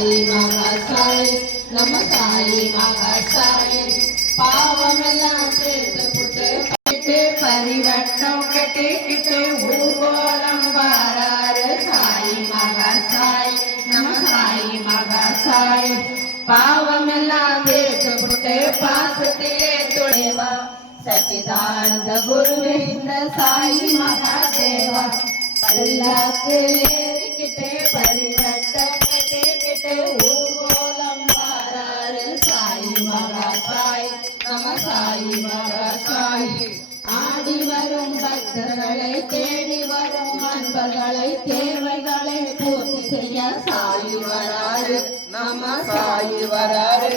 சாயி மகா சாயி நம சாயி மகா சாயி பாவமெல்லாம் சேர்த்து புட்டு கட்டு பரிவட்டம் கட்டிக்கிட்டு ஊர்வலம் வராரு சாயி மகா சாயி நம சாயி மகா சாயி பாவமெல்லாம் சேர்த்து புட்டு பாசத்திலே துணைவா. சச்சிதானந்த குருவே இந்த சாயி மகாதேவா. பல்லாக்கு சாய் நம சாய் மகா சாய். ஆடி வரும் பக்தர்களை தேடி வரும் அன்பர்களை தேவைகளை பூர்த்தி செய்ய சாய் வராறு நம சாய் வராறு